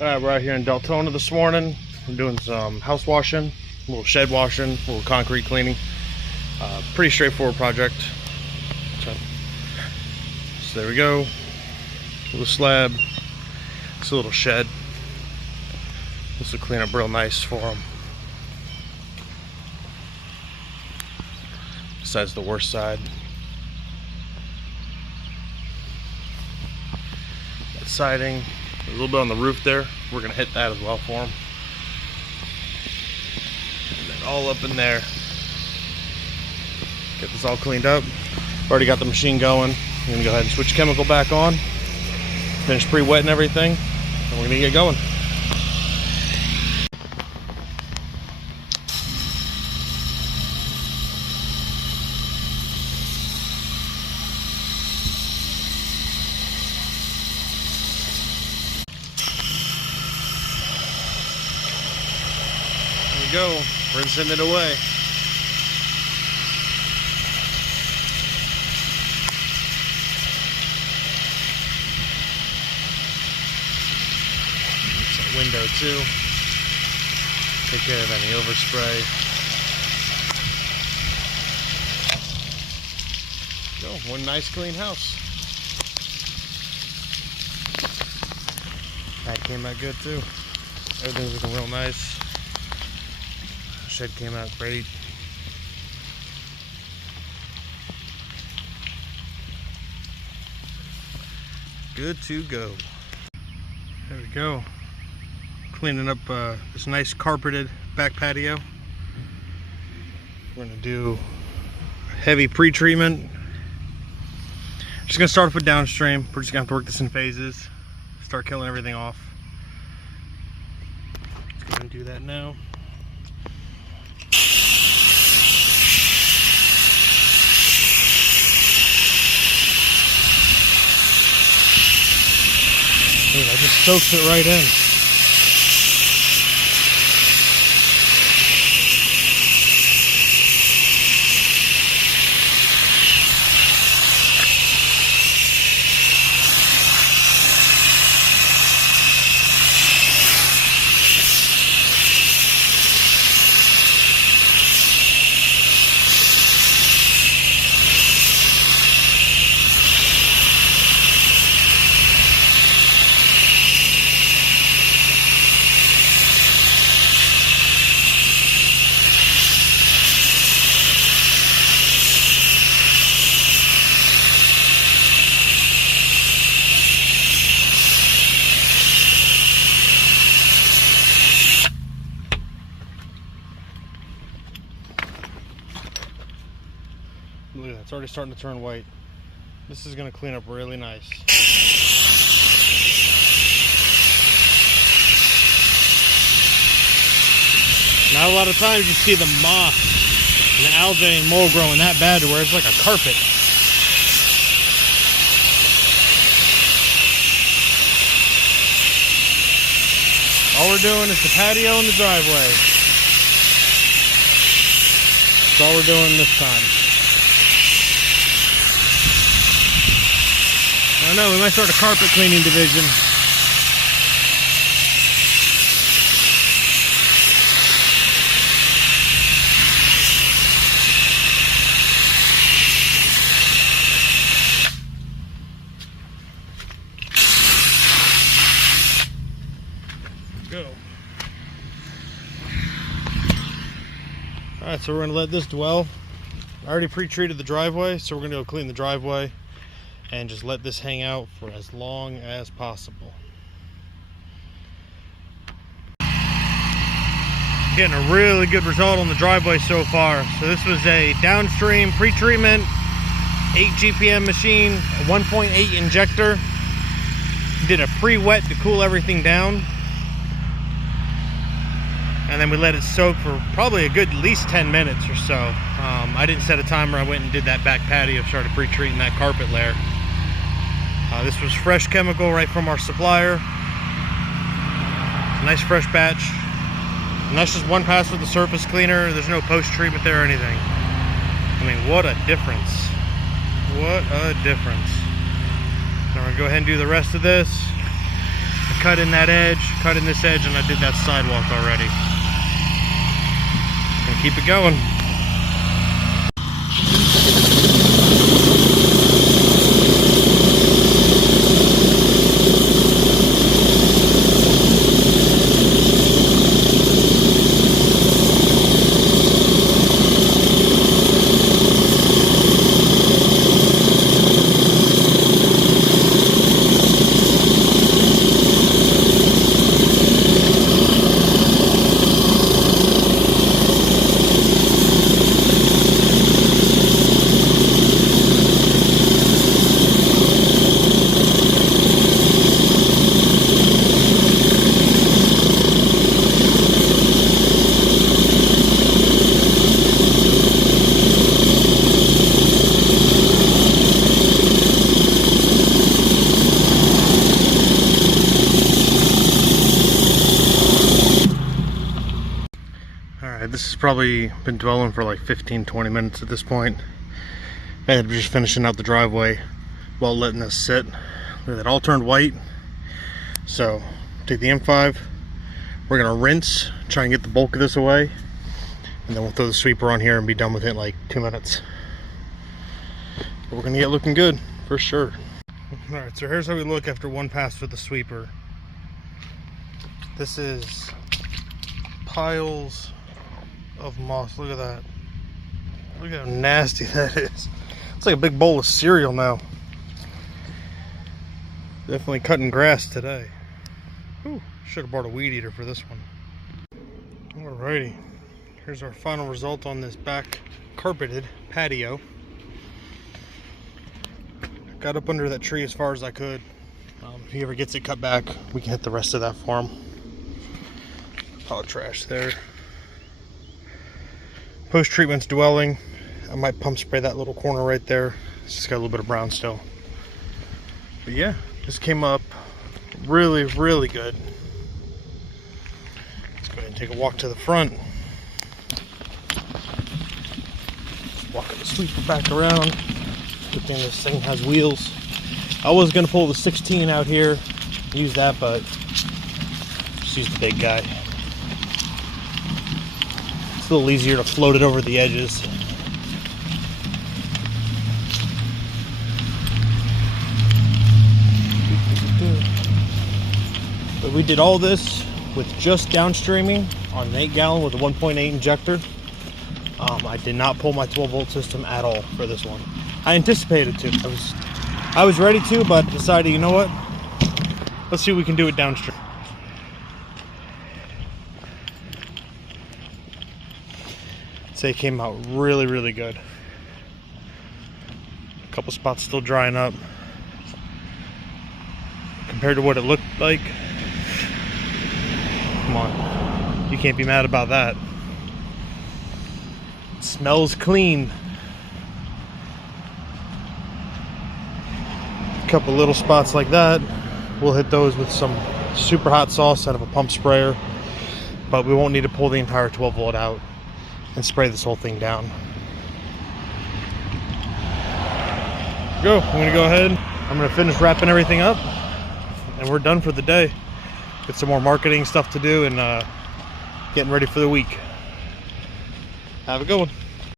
Alright, we're out here in Deltona this morning. We're doing some house washing, a little shed washing, a little concrete cleaning. Pretty straightforward project. So there we go. Little slab. It's a little shed. This will clean up real nice for them. Besides the worst side. That siding. A little bit on the roof there. We're gonna hit that as well for them. And then all up in there. Get this all cleaned up. Already got the machine going. I'm gonna go ahead and switch chemical back on. Finish pre-wetting everything. And we're gonna get going. Go, rinsing it away. It's a window too. Take care of any overspray. Go, one nice clean house. That came out good too. Everything's looking real nice. Shed came out great. Good to go. There we go. Cleaning up this nice carpeted back patio. We're gonna do heavy pre-treatment. Just gonna start off with downstream. We're just gonna have to work this in phases. Start killing everything off. Let's go ahead and do that now. Dude, I just soaks it right in. Look at that, it's already starting to turn white. This is going to clean up really nice. Not a lot of times you see the moss and the algae and mold growing that bad to where it's like a carpet. All we're doing is the patio and the driveway. That's all we're doing this time. I don't know, we might start a carpet cleaning division. Go. Alright, so we're going to let this dwell. I already pre-treated the driveway, so we're going to go clean the driveway and just let this hang out for as long as possible. Getting a really good result on the driveway so far. So this was a downstream pre-treatment, 8 GPM machine, a 1.8 injector. Did a pre-wet to cool everything down. And then we let it soak for probably a good at least 10 minutes or so. I didn't set a timer. I went and did that back patio, started pre-treating that carpet layer. This was fresh chemical right from our supplier. Nice fresh batch. And that's just one pass with the surface cleaner. There's no post-treatment there or anything. I mean, what a difference. What a difference. Now we're going to go ahead and do the rest of this. cut in that edge, cut in this edge, and I did that sidewalk already. Gonna keep it going. This has probably been dwelling for like 15-20 minutes at this point. I'm just finishing out the driveway while letting this sit. Look at that, all turned white. So take the M5, we're gonna rinse, try and get the bulk of this away, and then we'll throw the sweeper on here and be done with it in like 2 minutes. But we're gonna get looking good for sure. All right, so here's how we look after one pass with the sweeper. This is piles of moss. Look at that. Look how nasty that is. It's like a big bowl of cereal now. Definitely cutting grass today. Ooh, should have brought a weed eater for this one. Alrighty, here's our final result on this back carpeted patio. Got up under that tree as far as I could. If he ever gets it cut back, we can hit the rest of that for him. Pile of trash there. Post-treatment's dwelling. I might pump spray that little corner right there. It's just got a little bit of brown still. But yeah, this came up really, really good. Let's go ahead and take a walk to the front. Walking the sweeper back around. Good thing this thing has wheels. I was gonna pull the 16 out here, use that, but just use the big guy. It's a little easier to float it over the edges. But we did all this with just downstreaming on an 8-gallon with a 1.8 injector. I did not pull my 12-volt system at all for this one. I anticipated to. I was ready to, but decided, you know what? Let's see if we can do it downstream. Say it came out really, really good. A couple spots still drying up. Compared to what it looked like, come on, you can't be mad about that. It smells clean. A couple little spots like that, we'll hit those with some super hot sauce out of a pump sprayer, but we won't need to pull the entire 12 volt out and spray this whole thing down. Go, I'm gonna go ahead, I'm gonna finish wrapping everything up, and we're done for the day. Get some more marketing stuff to do and getting ready for the week. Have a good one.